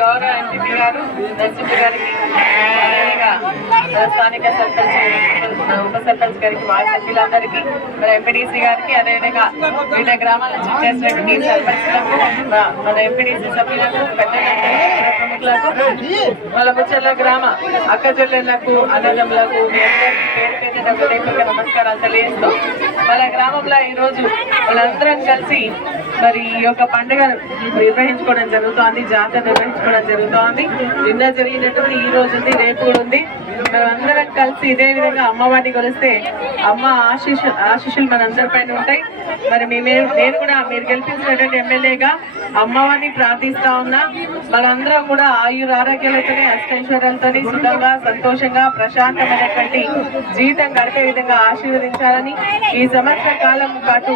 గౌరవ ఎంపీ గారు నరసింహ గారికి, స్థానిక సర్పంచ్ ఉప సర్పంచ్ గారికి, వార్డు సభ్యులందరికీ, మన ఎంపీడీసీ గారికి, అదేవిధంగా వివిధ గ్రామాల నుంచి చేసినటువంటి సర్పంచ్లకు, మన ఎంపీడీసీ సభ్యులకు, పెద్దలకు, ప్రముఖులకు, వాళ్ళ ముచ్చర్ల గ్రామ అక్క చెల్లెళ్లకు, అన్నదమ్ములకు పేరు పేరున నమస్కారాలు తెలియజేస్తూ వాళ్ళ గ్రామంలో ఈరోజు వాళ్ళందరం కలిసి మరి ఈ యొక్క పండుగ నిర్వహించుకోవడం జరుగుతోంది, జాతర నిర్వహించుకోవడం జరుగుతోంది. నిన్న జరిగినటువంటి ఈ రోజు ఉంది, రేపు కూడా ఉంది. మనం అందరం కలిసి ఇదే విధంగా అమ్మవారిని కొలిస్తే అమ్మ ఆశీస్సులు మనందరి పైన ఉంటాయి. మరి నేను కూడా మీరు గెలిపించినటువంటి ఎమ్మెల్యేగా అమ్మవారిని ప్రార్థిస్తా ఉన్నా. మనందరం కూడా ఆరోగ్యాలతోనే అష్టైశ్వర్యాలతో సుఖంగా, సంతోషంగా, ప్రశాంతమైనటువంటి జీవితం గడిపే విధంగా ఆశీర్వదించాలని, ఈ సంవత్సర కాలం పాటు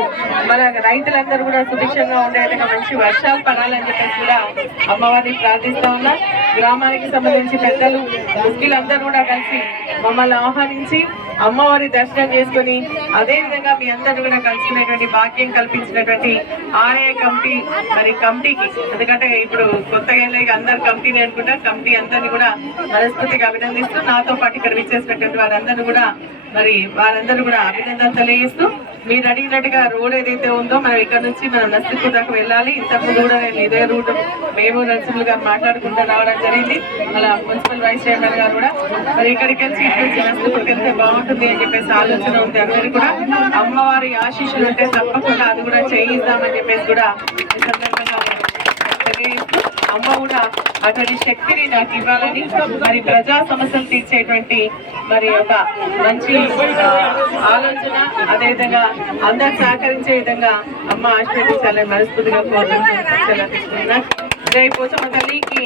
మన రైతులందరూ కూడా సుభిక్షంగా ఉండే విధంగా మంచి వర్షాలు పడాలని చెప్పేసి కూడా అమ్మవారిని ప్రార్థిస్తా ఉన్నా. గ్రామానికి సంబంధించి పెద్దలు, ముఖ్యులందరూ కూడా కలిసి మమ్మల్ని ఆహ్వానించి అమ్మవారి దర్శనం చేసుకుని అదేవిధంగా మీ అందరూ కూడా కలుసుకునేటువంటి భాగ్యం కల్పించినటువంటి ఆలయ కమిటీ, మరి కమిటీకి, ఎందుకంటే ఇప్పుడు కొత్తగా అందరు కమిటీని అనుకుంటా, కమిటీ అందరినీ కూడా మనస్ఫూర్తిగా అభినందిస్తూ, నాతో పాటు ఇక్కడ విచ్చేసినటువంటి వారందరూ కూడా అభినందనలు తెలియజేస్తూ, మీరు అడిగినట్టుగా రోడ్ ఏదైతే ఉందో మనం ఇక్కడ నుంచి మనం నర్సింహుల్ దాకా వెళ్ళాలి. ఇంతకుముందు కూడా నేను ఇదే రూట్ మేము నర్సింహుల్ గారు మాట్లాడుకుంటూ రావడం జరిగింది. అలా మున్సిపల్ వైస్ చైర్మన్ గారు కూడా మరి ఇక్కడికి వెళ్ళి ఇక్కడి నుంచి నర్సింహుల్కి వెళ్తే బాగుంటుంది అని చెప్పేసి ఆలోచన ఉంది. అందరికీ కూడా అమ్మవారి ఆశీస్సులు ఉంటే తప్పకుండా అది కూడా చేయిద్దామని చెప్పేసి కూడా ఈ సందర్భంగా తెలియజేస్తూ, అమ్మ కూడా అటువంటి శక్తిని నాకు ఇవ్వాలని, మరి ప్రజా సమస్యలు తీర్చేటువంటి మరి ఒక మంచి ఆలోచన, అదేవిధంగా అందరు సహకరించే విధంగా అమ్మ ఆశీర్వదించాలని మనస్ఫూర్తిగా కోరుకుంటున్నా. జై పోచమ్మ తల్లికి.